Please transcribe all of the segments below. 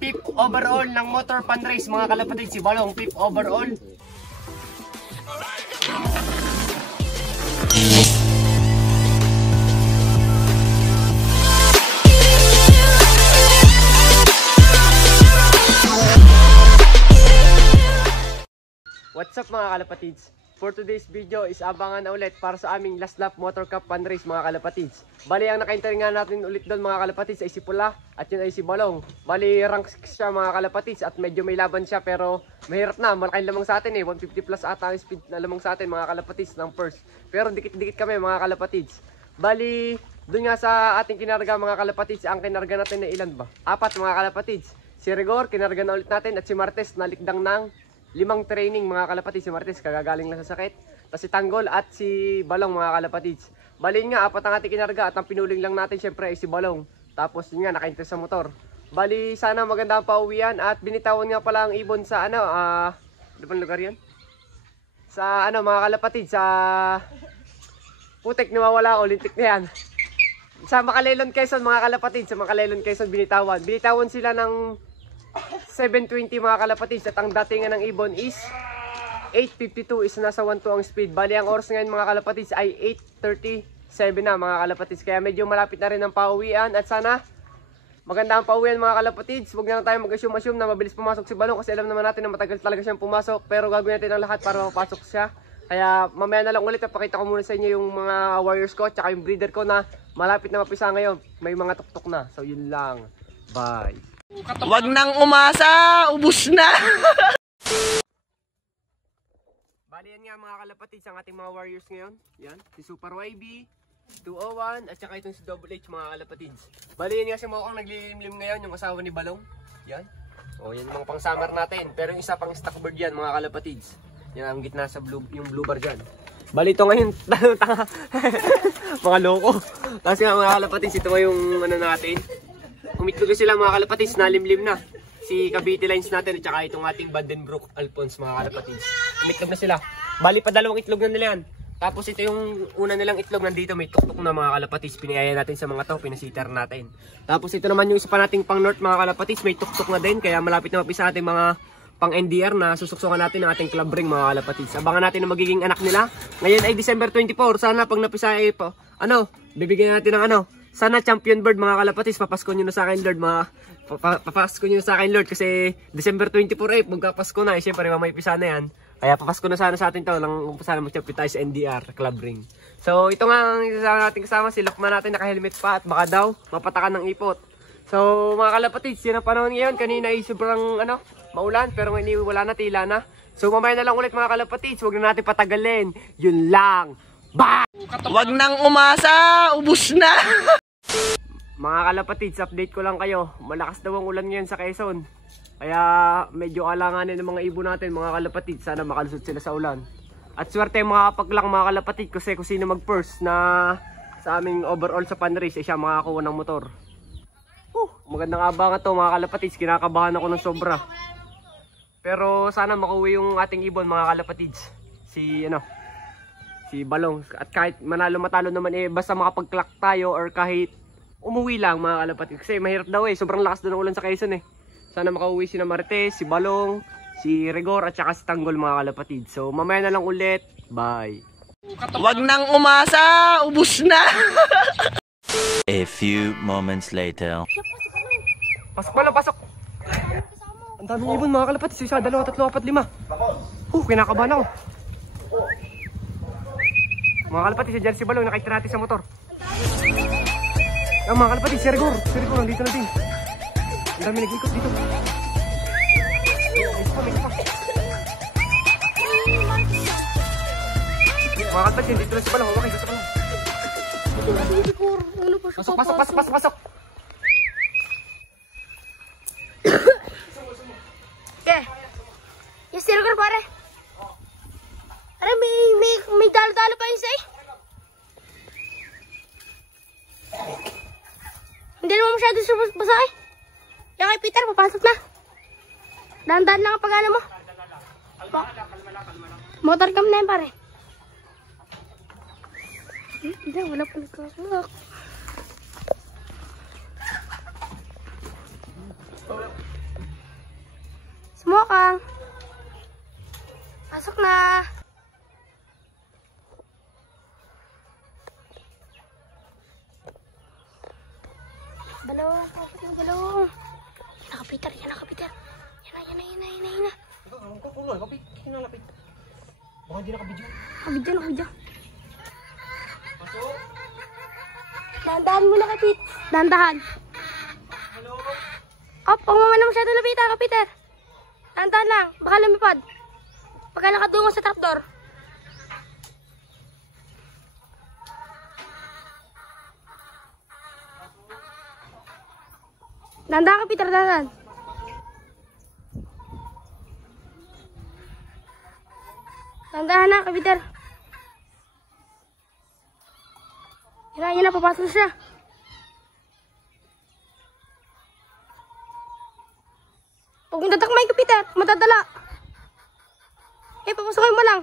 Fifth overall ng motor pan race mga kalapatid, si Balong, fifth overall. What's up mga kalapatids? For today's video is abangan na ulit para sa aming last lap motor cup pan race mga kalapatids. Bali ang nakaintay nga natin ulit doon mga kalapatids ay si Pula at yun ay si Balong. Bali rank 6 siya mga kalapatids at medyo may laban siya pero mahirap na, malaking lamang sa atin 150 plus ata ang speed na lamang sa atin mga kalapatids ng first. Pero dikit-dikit kami mga kalapatids. Bali doon nga sa ating kinarga mga kalapatids, ang kinarga natin na ilan ba? 4 mga kalapatids. Si Rigor kinarga na ulit natin at si Martes nalikdang ng 5 training mga kalapatids. Si Martes kagagaling lang sa sakit. Tapos si Tanggol at si Balong mga kalapatids. Bali nga 4 ang ating kinarga at ang pinuling lang natin syempre ay si Balong. Tapos yun nga nakaintay sa motor. Bali sana maganda ang pauwian at binitawan nga pala ang ibon sa ano ano bang lugar yan? Sa ano mga kalapatids, sa putik nawawala o lintik na yan. Sa Macalelon Quezon mga kalapatids, sa Macalelon Quezon binitawan. Binitawan sila ng 720 mga kalapatids at ang datingan ng ibon is 852 is nasa 12 ang speed. Bali ang oras ngayon mga kalapatids ay 8:37 na mga kalapatids. Kaya medyo malapit na rin ang pauwian at sana maganda ang pauwian mga kalapatids. Huwag na tayo mag-assume na mabilis pumasok si Balong kasi alam naman natin na matagal talaga siyang pumasok. Pero gagawin natin ang lahat para mapasok siya. Kaya mamaya na lang ulit papakita ko muna sa inyo yung mga warriors ko at saka yung breeder ko na malapit na mapisa ngayon. May mga tuktok na. So yun lang. Bye. Wag nang umasa, ubus na. Bali yan nga mga kalapatids ang ating mga warriors ngayon. Yan, si Super YB, 201 at saka itong si Double H mga kalapatids. Bali yan nga si Mokong naglilimlim ngayon, yung asawa ni Balong. Yan. O yan yung mga pang summer natin. Pero yung isa pang stock bird yan mga kalapatids. Yan ang gitna sa yung blue bar dyan. Bali ito ngayon, mga loko. Kasi nga mga kalapatids, ito yung ano natin. Umitlog sila mga kalapatids, nalimlim na. Si Cavite Lines natin at saka itong ating Vandenbroek Alphonse mga kalapatids. Umitlog na sila. Bali pa 2 itlog na nila yan. Tapos ito yung una nilang itlog nandito, may tuktok na mga kalapatids. Piniyaya natin sa mga to, pinasitar natin. Tapos ito naman yung isa pa nating pang north mga kalapatids, may tuktok na din. Kaya malapit na mapisa ating mga pang NDR na susuksukan natin ng ating club ring mga kalapatids. Abangan natin ang magiging anak nila. Ngayon ay December 24. Sana pag napisa ay po, bibigyan natin ng sana champion bird mga kalapatids. Papasko nyo na sa akin Lord papasko nyo na sa akin Lord kasi December 24 magkapasko na syempre may pisa na yan. Kaya papasko na sana sa atin to lang sana mag-champion tayo sa NDR club ring. So ito nga ang isa natin kasama si Lokman natin naka-helmet pa at baka daw mapatakan ng ipot. So mga kalapatids, yun ang panahon ngayon. Kanina ay sobrang maulan pero ngayon wala na, tila na. So mamaya na lang ulit mga kalapatids, huwag na natin patagalin. Yun lang. Bye! Wag nang umasa, ubus na. Mga kalapatids, update ko lang kayo. Malakas daw ang ulan ngayon sa Quezon. Kaya medyo alanganin ng mga ibon natin mga kalapatids. Sana makalusot sila sa ulan. At swerte makakapaglang mga kalapatids kasi kung sino mag first na sa aming overall sa pan race ay siya makakakuha ng motor. Magandang abangan to mga kalapatids. Kinakabahan ako ng sobra. Pero sana makuwi yung ating ibon mga kalapatids. Si Balong. At kahit manalo matalo naman basta makapag-clock tayo or kahit umuwi lang mga kalapatids. Kasi mahirap daw sobrang lakas doon ng ulan sa Quezon Sana makauwi si Martes, si Balong, si Rigor at saka si Tanggol mga kalapatids. So mamaya na lang ulit. Bye. Wag nang umasa, ubus na. A few moments later. Pasok Balong, pasok. Ang daming ibon mga kalapatids. Isa, 2, 3, 4, 5. Kinakabahan ako. Mga kalapatids, si Jersey Balong nakita natin sa motor. Mga kalapatids, si Rigor nandito na din. Ang dami nag-ikot dito. Mga kalapatids, dito na si Balong. Okay, dito ka lang. Pasok. Yes, si Rigor pare. Aray, may dalo-dalo pa yun sa'yo. Hindi naman masyado basa Yan kay Peter, papasok na. Dahan-dahan lang ang pag-ano mo. Motor cam na yan pare. Hindi, wala pa nagkakalak. Sumokang. Pasok na. Balong, pasok na balong. Yan na, Peter, yan na, Peter. Yan na. Kapit, kinalapit. Baka hindi nakabidyo. Nakabidyo. Dahan-dahan muna kay Pete. Dahan-dahan. Huwag mo naman masyado lapitan, Peter. Dahan-dahan lang, baka lumipad. Pagka nakatungo sa trapdoor. Dahan-dahan ka, Peter, dahan-dahan. Dahan-dahan na, kay Peter. Yan na, papasok na siya. Huwag mong tatakmay ko, Peter. Matadala. Papasokin mo lang.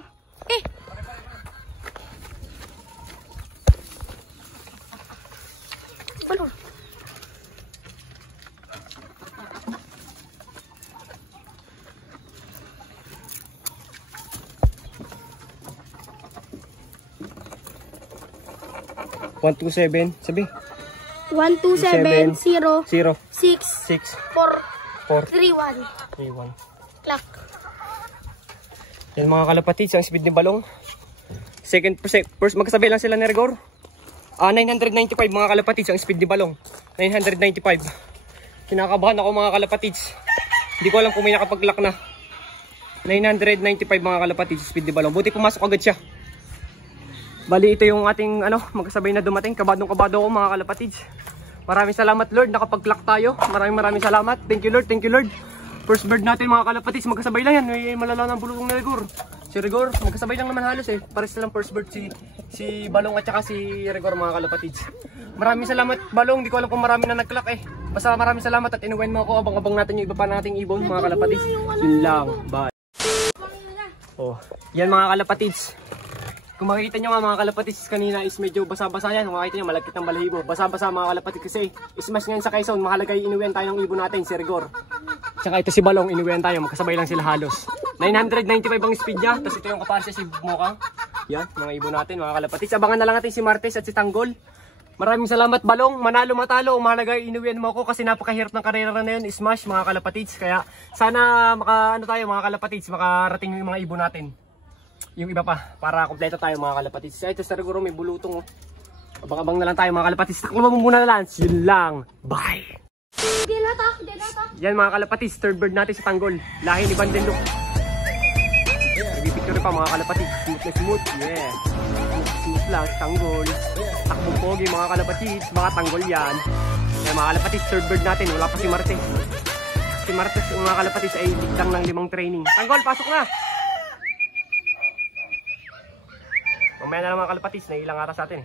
Balon. One, two, seven. Sabi. 1, 2, 7, 0, 0, 6, 6, 4, 4, 3, 1. 3, 1. Clock. Yan mga kalapatids, ang speed ni Balong. First magkasabay lang sila ni Rigor. 995 mga kalapatids, ang speed ni Balong. 995. Kinakabahan ako mga kalapatids. Hindi ko alam kung may nakapag-lock na. 995 mga kalapatids, speed ni Balong. Buti pumasok agad siya. Bali ito yung ating magkasabay na dumating. Kabadong kabado ako mga kalapatids. Maraming salamat Lord, nakapag-clock tayo. Maraming salamat. Thank you Lord. First bird natin mga kalapatids, magkasabay lang yan. May malala ng bulutong ni Rigor. Si Rigor, magkasabay lang naman halos eh. Pares lang first bird si Balong at saka si Rigor mga kalapatids. Maraming salamat Balong, di ko alam kung marami na nag-clock eh. Basta maraming salamat at inuwen mo ako. Abang-abang natin yung iba pa nating ibon mga kalapatids. Yun lang, bye. Oh, yan mga kalapatids. Kung makikita nyo nga mga kalapatids kanina is medyo basa-basa yan. Kung makikita nyo malagkit ng balahibo. Basa-basa mga kalapatids kasi ismash ngayon sa Quezon. Mahalaga yung inuwian tayo ng ibon natin, si Rigor. Tsaka ito si Balong, inuwian tayo. Magkasabay lang sila halos. 995 ang speed niya. Tapos ito yung kapansya si Mokang. Yan, mga ibon natin mga kalapatids. Abangan na lang natin si Martes at si Tanggol. Maraming salamat Balong. Manalo matalo. Mahalaga yung inuwian mo ako kasi napakahirap ng karera na yun. Smash mga kalapatids. Kaya sana tayo mga kalapatids. Makarating yung mga ibon natin. Yung iba pa, para kompleto tayo mga kalapatids. Ito sa Rigor may bulutong. Abang-abang na lang tayo mga kalapatids. Taklo mo muna na lang. Yun lang. Bye! Yan mga kalapatids, third bird natin sa Tanggol. Lahi ni Bandenlo. Nagpipicture pa mga kalapatids. Smooth na smooth. Yeah. Smooth lang, Tanggol. Takbong pogi mga kalapatids. Mga Tanggol yan. Yan mga kalapatids, third bird natin. Wala pa si Martes. Si Martes mga kalapatids ay ligtang ng 5 training. Tanggol, pasok na! Mamaya na lang mga kalapatids, nailang ata sa atin.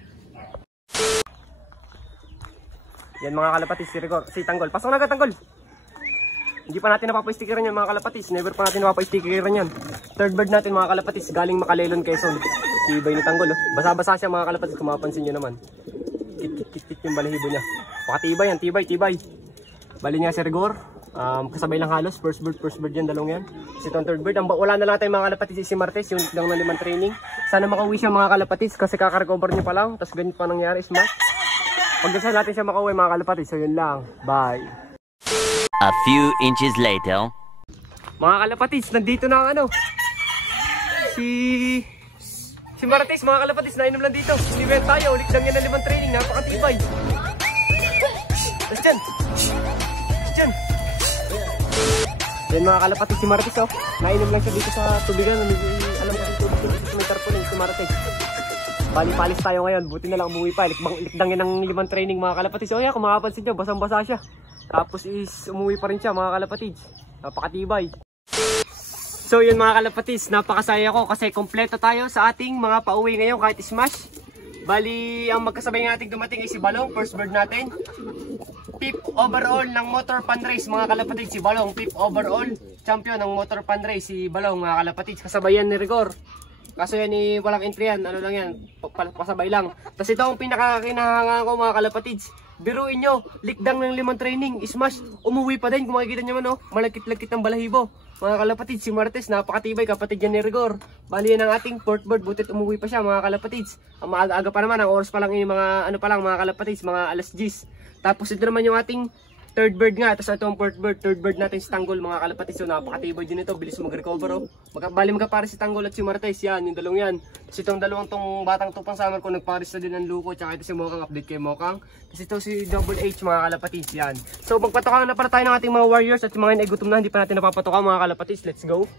Yan mga kalapatids, si Tanggol. Pasok na agad Tanggol. Hindi pa natin napapa-stickeran yan mga kalapatids. Never pa natin napapa-stickeran yan. Third bird natin mga kalapatids, galing Makalelon, Quezon. Tibay ni Tanggol. Basa-basa siya mga kalapatids, kung mapapansin nyo naman. Kit yung balahibo niya. Pakatibay yan, tibay. Bali niya si Rigor. Kasabay lang halos, first bird yan, dalawang yan. Kasi itong third bird, wala na lang tayo mga kalapatids si Martes, yung lang ng 5 training. Sana makauwi siya mga kalapatids kasi kakarecover niya pa lang, tapos ganyan pa nangyari, smart. Pagdasal natin siya makauwi mga kalapatids, so yun lang, bye. A few inches later. Mga kalapatids, nandito na ang si Martes mga kalapatids, nainom lang dito. Iniwen tayo, ulit lang yan ng 5 training, napakatibay. Tapos dyan. Yan mga kalapatids si Martes oh. Nainom lang siya dito sa tubigan. Alam ko dito sa may tarpaulin si Martes. Bali-palis tayo ngayon. Buti na lang umuwi pa. Likdang yan ng 5 training mga kalapatids. O yan, kung makapansin nyo, basang-basa siya. Tapos is umuwi pa rin siya mga kalapatids. Napakatibay. So yun mga kalapatids, napakasaya ko kasi kompleto tayo sa ating mga pauwi ngayon kahit smash. Bali, ang magkasabay nating dumating ay si Balong, first bird natin. 5th overall ng motor pan race mga kalapatids, si Balong. 5th overall champion ng motor pan race, si Balong mga kalapatids. Kasabay yan ni Rigor. Kaso yan walang entry yan, ano lang yan, pasabay lang. Tapos ito ang pinakakinahangan ko mga kalapatids. Biruin nyo, likdang ng 5 training, smash, umuwi pa din. Kung makikita nyo man, malagkit-lagkit ng balahibo. Mga kalapatids, si Martes, napakatibay, kapatid yan ni Rigor. Bali yan ang ating fourth bird, butit umuwi pa siya, mga kalapatids. Ang maaga-aga pa naman, ang oras pa lang yung mga, mga kalapatids, mga alas 10. Tapos ito naman yung ating third bird nga, tapos ito ang fourth bird. Third bird natin si Tanggol, mga kalapatids. So napakatibay din ito, bilis mag-recover. Bali magkapares si Tanggol at si Martes, yan, yung dalawang yan. Tapos itong dalawang tong batang tupang summer ko, nagpares na din ng Luko. Tsaka ito si Mokang, update kay Mokang. Tapos ito si Double H, mga kalapatids, yan. So magpatokan na para tayo ng ating mga warriors at yung mga naigutom na, hindi pa natin napapatokan, mga kalapatids. Let's go.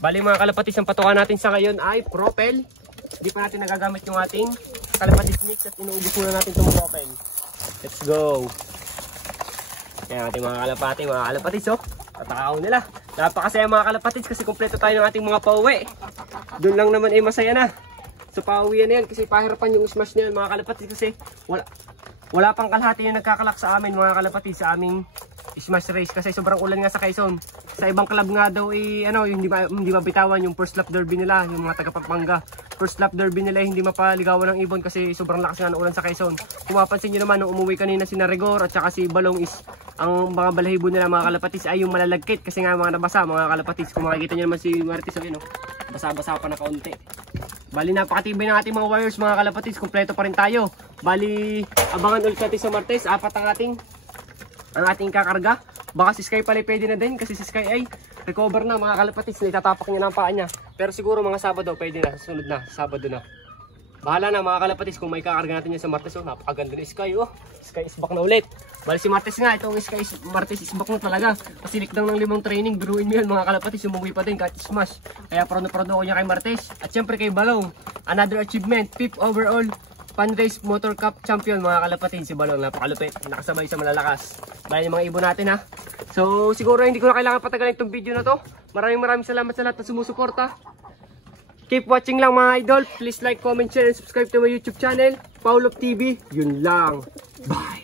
Bali mga kalapatids, ang patokan natin sa ngayon ay Propel. Hindi pa natin nagagamit yung ating kalapatids mix at inuubos muna natin itong Propel. Let's go. Yan ating mga kalapatids, oh. Tatakaw nila. Napakasaya mga kalapatids kasi kumpleto tayo ng ating mga pauwi. Doon lang naman ay masaya na. So pauwi yan kasi pahirapan yung smash niyan mga kalapatids kasi wala pang kalahati yung nagkakalak sa amin mga kalapatids sa aming smash race kasi sobrang ulan nga sa Quezon. Sa ibang club nga daw yung hindi mabitawan yung first lap derby nila, yung mga taga Pampanga. First lap derby nila hindi mapaligawan ng ibon kasi sobrang lakas nga ng ulan sa Quezon. Kung mapansin niyo naman nung umuwi kanina si Rigor at saka si Balong is ang mga balahibo nila mga kalapatids ay yung malalagkit kasi nga mga nabasa mga kalapatids. Kung makikita niyo naman si Martis basa-basa pa na kaunti. Bali napakatibay ng ating mga warriors mga kalapatids, kumpleto pa rin tayo. Bali abangan ulit natin sa Martes, 4 ang ating kakarga. Baka si Sky pala pwede na din kasi si Sky ay recover na mga kalapatids, na itatapak niya ng paa niya. Pero siguro mga Sabado pwede na, susunod na, Sabado na. Bahala na mga kalapatids kung may kakarga natin yan sa Martes. Oh, napakaganda ni Sky, oh. Sky is back na ulit. Bali si Martes nga, itong Sky Martes is back na talaga. Kasi likdang ng 5 training, biruin mo yan mga kalapatids, umuwi pa din kahit smash. Kaya proud ako niya kay Martes. At syempre kay Balong, another achievement, 5th overall Funrace Motor Cup Champion mga kalapatids. Si Balong napakalupit, nakasabay sa malalakas. Bali yung mga ibon natin ha. So siguro hindi ko na kailangan patagalin itong video na to. Maraming salamat sa lahat na sumusuporta. Keep watching lang mga idol. Please like, comment, share, and subscribe to my YouTube channel, Paulop TV. Yun lang. Bye!